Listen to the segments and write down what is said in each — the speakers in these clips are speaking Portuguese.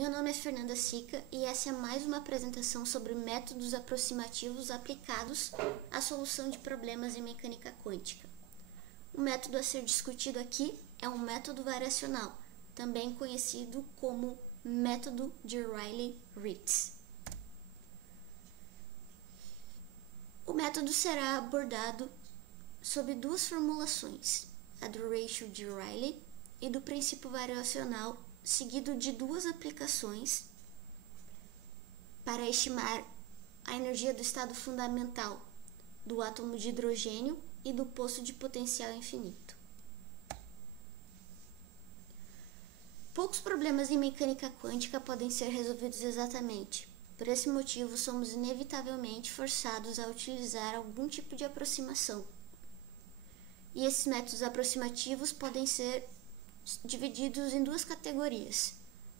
Meu nome é Fernanda Sica e essa é mais uma apresentação sobre métodos aproximativos aplicados à solução de problemas em mecânica quântica. O método a ser discutido aqui é um método variacional, também conhecido como método de Rayleigh-Ritz. O método será abordado sob duas formulações, a do ratio de Rayleigh e do princípio variacional, seguido de duas aplicações para estimar a energia do estado fundamental do átomo de hidrogênio e do poço de potencial infinito. Poucos problemas em mecânica quântica podem ser resolvidos exatamente. Por esse motivo, somos inevitavelmente forçados a utilizar algum tipo de aproximação. E esses métodos aproximativos podem ser divididos em duas categorias: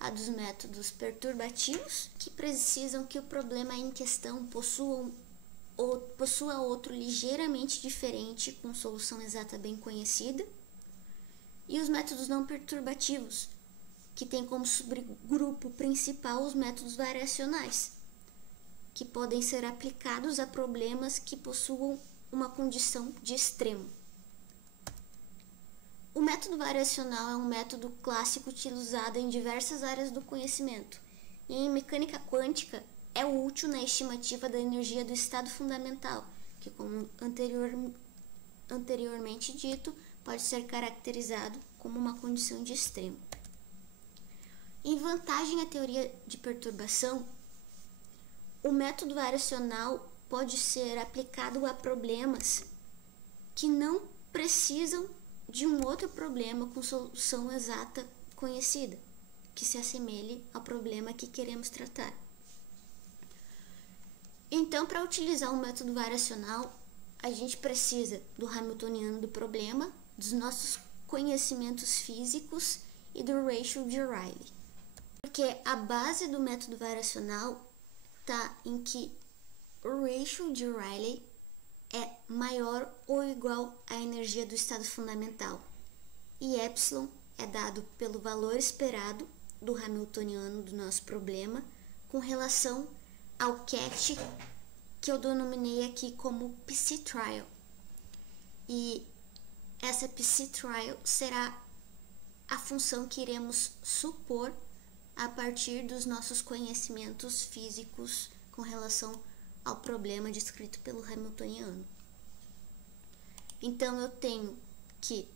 a dos métodos perturbativos, que precisam que o problema em questão possua outro ligeiramente diferente com solução exata bem conhecida, e os métodos não perturbativos, que têm como subgrupo principal os métodos variacionais, que podem ser aplicados a problemas que possuam uma condição de extremo. O método variacional é um método clássico utilizado em diversas áreas do conhecimento, e em mecânica quântica é útil na estimativa da energia do estado fundamental, que, como anteriormente dito, pode ser caracterizado como uma condição de extremo. Em vantagem à teoria de perturbação, o método variacional pode ser aplicado a problemas que não precisam de um outro problema com solução exata conhecida, que se assemelhe ao problema que queremos tratar. Então, para utilizar o método variacional, a gente precisa do hamiltoniano do problema, dos nossos conhecimentos físicos e do ratio de Rayleigh. Porque a base do método variacional está em que o ratio de Rayleigh é maior ou igual à energia do estado fundamental, e epsilon é dado pelo valor esperado do hamiltoniano do nosso problema com relação ao ket, que eu denominei aqui como psi-trial. E essa psi-trial será a função que iremos supor a partir dos nossos conhecimentos físicos com relação ao problema descrito pelo hamiltoniano. Então eu tenho que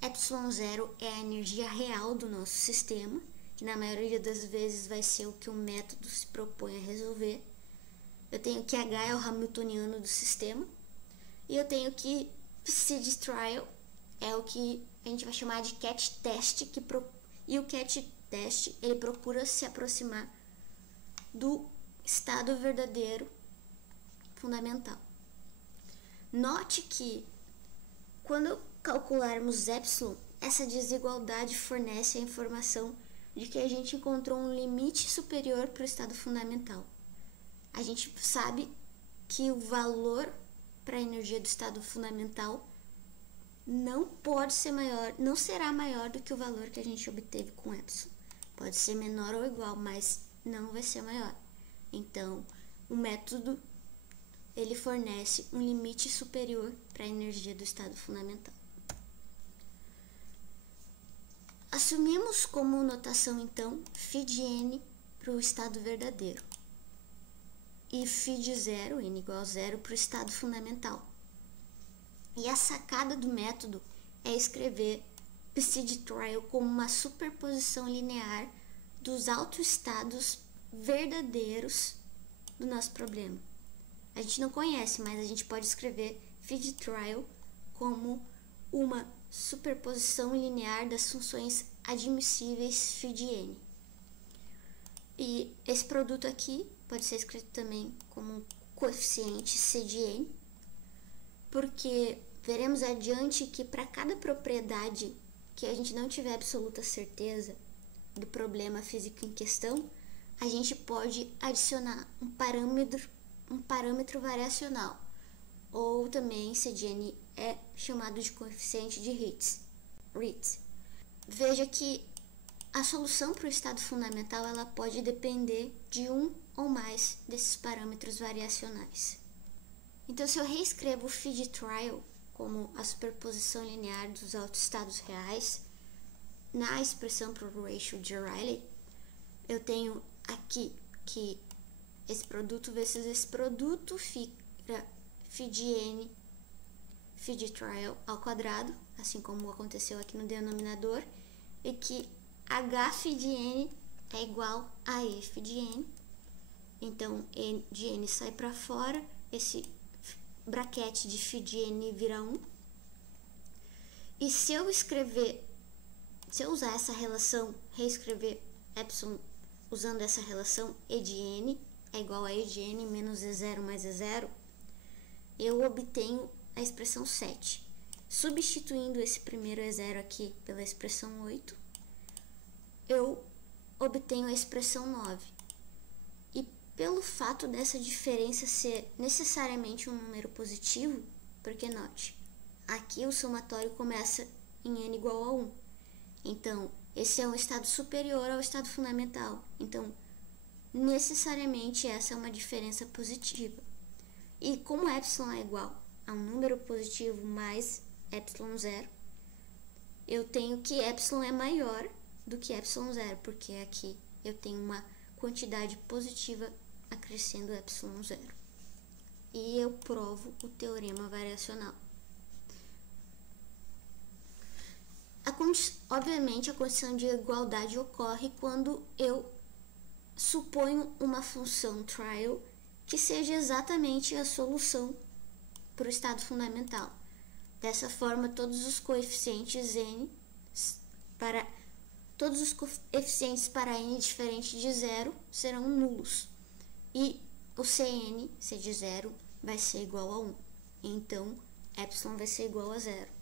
ε0 é a energia real do nosso sistema, que na maioria das vezes vai ser o que o método se propõe a resolver. Eu tenho que H é o hamiltoniano do sistema, e eu tenho que psi-trial é o que a gente vai chamar de ket test, e o ket test ele procura se aproximar do estado verdadeiro fundamental. Note que quando calcularmos epsilon, essa desigualdade fornece a informação de que a gente encontrou um limite superior para o estado fundamental. A gente sabe que o valor para a energia do estado fundamental não pode ser maior, não será maior do que o valor que a gente obteve com epsilon. Pode ser menor ou igual, mas não vai ser maior. Então, o método ele fornece um limite superior para a energia do estado fundamental. Assumimos como notação, então, φ de n para o estado verdadeiro e φ de 0, n igual a 0, para o estado fundamental. E a sacada do método é escrever psi-trial como uma superposição linear dos autoestados verdadeiros do nosso problema. A gente não conhece, mas a gente pode escrever φ-trial como uma superposição linear das funções admissíveis φ de n. E esse produto aqui pode ser escrito também como um coeficiente c de n, porque veremos adiante que para cada propriedade que a gente não tiver absoluta certeza do problema físico em questão, a gente pode adicionar um parâmetro variacional, ou também c de n é chamado de coeficiente de Ritz. Veja que A solução para o estado fundamental ela pode depender de um ou mais desses parâmetros variacionais. Então, se eu reescrevo o feed trial como a superposição linear dos autoestados reais na expressão para o ratio de Rayleigh, eu tenho aqui que esse produto vezes esse produto fica feed n feed trial ao quadrado, assim como aconteceu aqui no denominador, e que h feed n é igual a e feed n. Então, e de n sai para fora, esse braquete de feed n vira 1. E se eu usar essa relação, reescrever epsilon usando essa relação e de n é igual a e de n menos e0 mais e0, eu obtenho a expressão 7. Substituindo esse primeiro e0 aqui pela expressão 8, eu obtenho a expressão 9. E pelo fato dessa diferença ser necessariamente um número positivo, porque note, aqui o somatório começa em n igual a 1. Então, esse é um estado superior ao estado fundamental. Então, necessariamente essa é uma diferença positiva. E como epsilon é igual a um número positivo mais epsilon zero, eu tenho que epsilon é maior do que epsilon zero, porque aqui eu tenho uma quantidade positiva acrescendo epsilon zero. E eu provo o teorema variacional. Obviamente, a condição de igualdade ocorre quando eu suponho uma função trial que seja exatamente a solução para o estado fundamental. Dessa forma, todos os coeficientes para n diferente de zero serão nulos. E o Cn, C de zero, vai ser igual a 1. Então, epsilon vai ser igual a zero.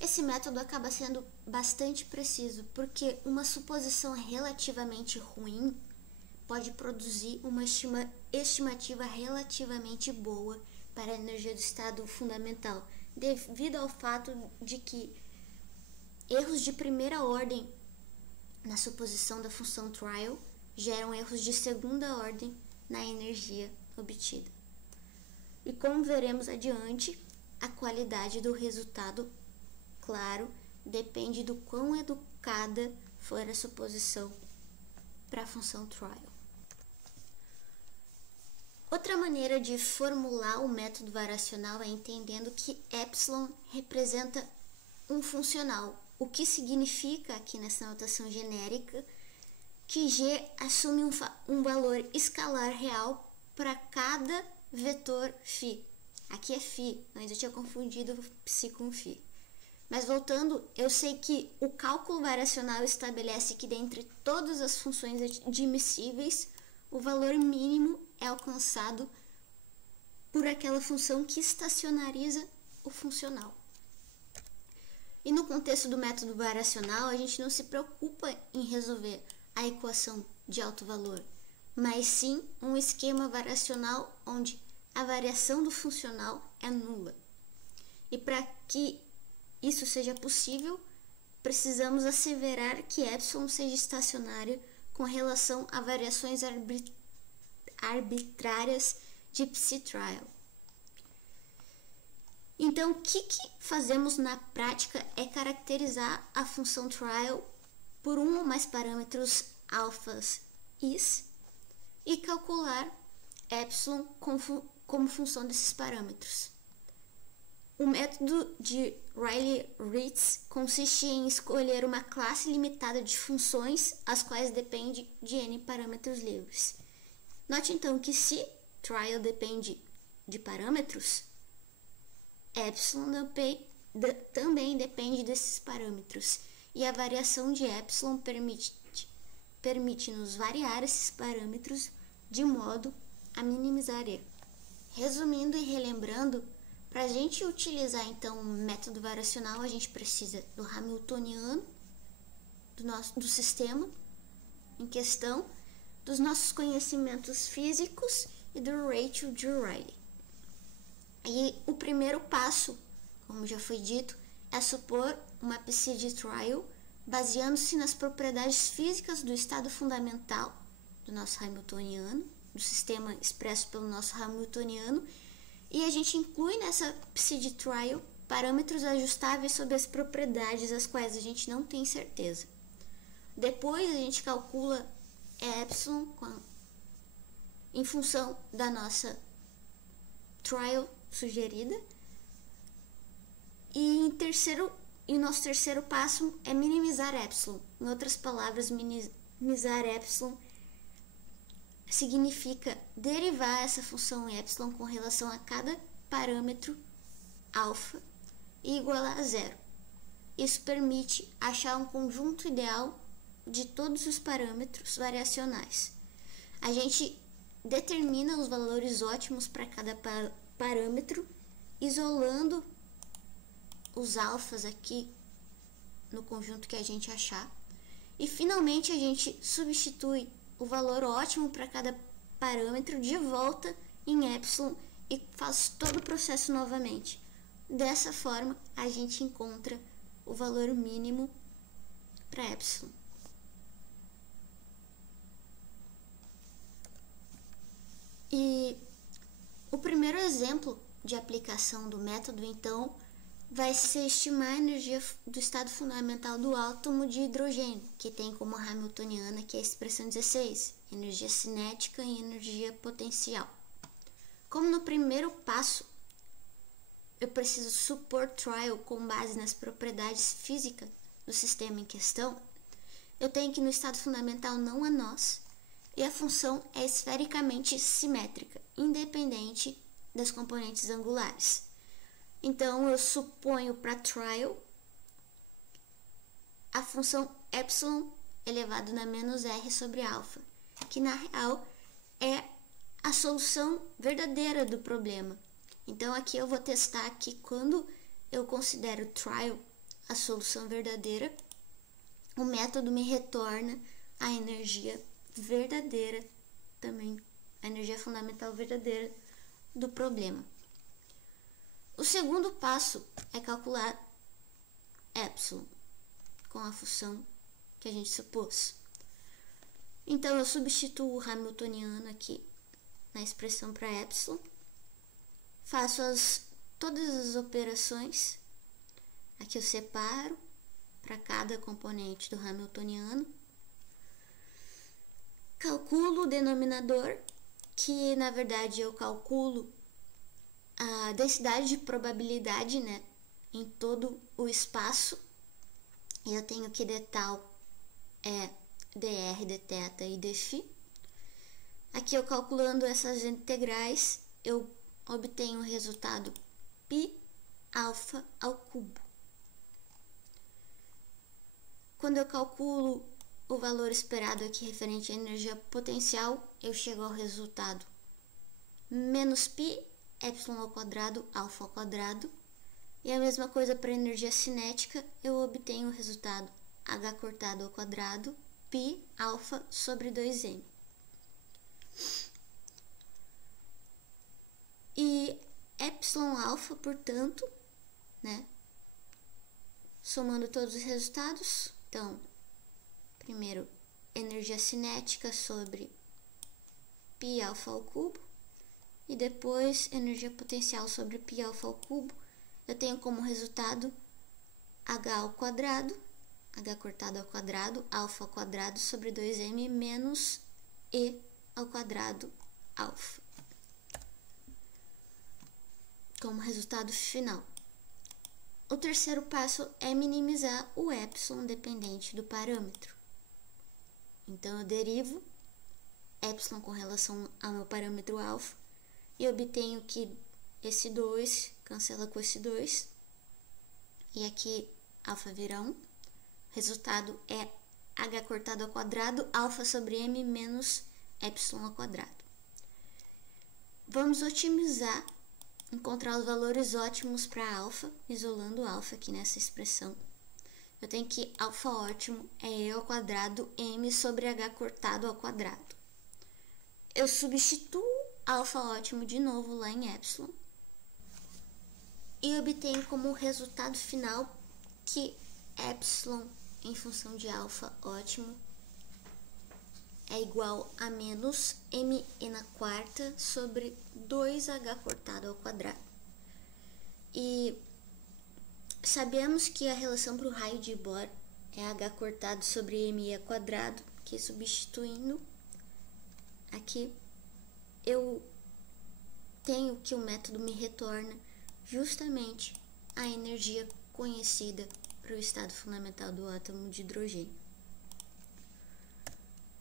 Esse método acaba sendo bastante preciso, porque uma suposição relativamente ruim pode produzir uma estimativa relativamente boa para a energia do estado fundamental, devido ao fato de que erros de primeira ordem na suposição da função trial geram erros de segunda ordem na energia obtida. E como veremos adiante, a qualidade do resultado, claro, depende do quão educada for a suposição para a função trial. Outra maneira de formular o método variacional é entendendo que epsilon representa um funcional, o que significa aqui nessa notação genérica que g assume um valor escalar real para cada vetor φ. Aqui é φ, mas eu tinha confundido psi com φ. Mas voltando, eu sei que o cálculo variacional estabelece que dentre todas as funções admissíveis, o valor mínimo é alcançado por aquela função que estacionariza o funcional. E no contexto do método variacional, a gente não se preocupa em resolver a equação de alto valor, mas sim um esquema variacional onde a variação do funcional é nula. E para que isso seja possível, precisamos asseverar que epsilon seja estacionário com relação a variações arbitrárias de psi-trial. Então, o que fazemos na prática é caracterizar a função trial por um ou mais parâmetros alfas is e calcular epsilon como função desses parâmetros. O método de Rayleigh-Ritz consiste em escolher uma classe limitada de funções, as quais depende de n parâmetros livres. Note então que se trial depende de parâmetros, epsilon também depende desses parâmetros, e a variação de epsilon permite-nos variar esses parâmetros de modo a minimizar erro. Resumindo e relembrando, para a gente utilizar então o método variacional, a gente precisa do Hamiltoniano do sistema em questão, dos nossos conhecimentos físicos e do ratio de Rayleigh. E o primeiro passo, como já foi dito, é supor uma PCD trial baseando-se nas propriedades físicas do estado fundamental do nosso Hamiltoniano, do sistema expresso pelo nosso Hamiltoniano, e a gente inclui nessa PCD trial parâmetros ajustáveis sobre as propriedades as quais a gente não tem certeza. Depois a gente calcula epsilon em função da nossa trial sugerida. E o nosso terceiro passo é minimizar epsilon. Em outras palavras, minimizar epsilon significa derivar essa função epsilon com relação a cada parâmetro alfa e igualar a zero. Isso permite achar um conjunto ideal de todos os parâmetros variacionais. A gente determina os valores ótimos para cada parâmetro, isolando os alfas aqui no conjunto que a gente achar. E finalmente a gente substitui o valor ótimo para cada parâmetro de volta em epsilon e faz todo o processo novamente. Dessa forma a gente encontra o valor mínimo para epsilon. E o primeiro exemplo de aplicação do método, então, vai ser estimar a energia do estado fundamental do átomo de hidrogênio, que tem como hamiltoniana aqui a expressão 16, energia cinética e energia potencial. Como no primeiro passo, eu preciso supor trial com base nas propriedades físicas do sistema em questão, eu tenho que no estado fundamental não há nós, e a função é esfericamente simétrica, independente das componentes angulares. Então, eu suponho para trial a função epsilon elevado na menos r sobre alfa, que na real é a solução verdadeira do problema. Então, aqui eu vou testar que quando eu considero trial a solução verdadeira, o método me retorna a energia verdadeira também, a energia fundamental verdadeira do problema. O segundo passo é calcular epsilon com a função que a gente supôs. Então eu substituo o hamiltoniano aqui na expressão para epsilon, faço todas as operações, aqui eu separo para cada componente do hamiltoniano, calculo o denominador, que na verdade eu calculo a densidade de probabilidade, né, em todo o espaço, e eu tenho que dtal é dr, dθ e dφ. Aqui eu calculando essas integrais, eu obtenho o resultado π alfa ao cubo. Quando eu calculo o valor esperado aqui referente à energia potencial, eu chego ao resultado menos π epsilon ao quadrado, alfa ao quadrado. E a mesma coisa para a energia cinética, eu obtenho o resultado h cortado ao quadrado, π alfa sobre 2m. E epsilon alfa, portanto, né, somando todos os resultados, então, primeiro, energia cinética sobre π alfa ao cubo, e depois energia potencial sobre π alfa ao cubo, eu tenho como resultado h ao quadrado, h cortado ao quadrado, alfa ao quadrado sobre 2m menos e ao quadrado alfa, como resultado final. O terceiro passo é minimizar o epsilon dependente do parâmetro. Então eu derivo epsilon com relação ao meu parâmetro alfa e obtenho que esse 2 cancela com esse 2 e aqui alfa vira 1. Resultado é h cortado ao quadrado, alfa sobre m menos epsilon ao quadrado. Vamos otimizar, encontrar os valores ótimos para alfa, isolando alfa aqui nessa expressão. Eu tenho que alfa ótimo é e ao quadrado m sobre h cortado ao quadrado. Eu substituo alfa ótimo de novo lá em epsilon e obtenho como resultado final que epsilon em função de alfa, ótimo, é igual a menos me na quarta sobre 2h cortado ao quadrado. E sabemos que a relação para o raio de Bohr é h cortado sobre me ao quadrado, que substituindo aqui, eu tenho que o método me retorna justamente a energia conhecida para o estado fundamental do átomo de hidrogênio.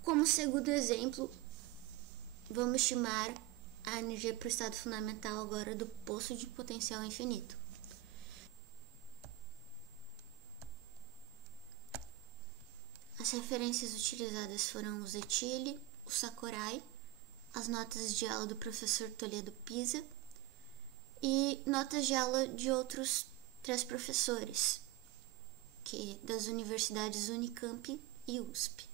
Como segundo exemplo, vamos estimar a energia para o estado fundamental agora do poço de potencial infinito. As referências utilizadas foram o Zecchini, o Sakurai, as notas de aula do professor Toledo Pisa e notas de aula de outros 3 professores, das universidades Unicamp e USP.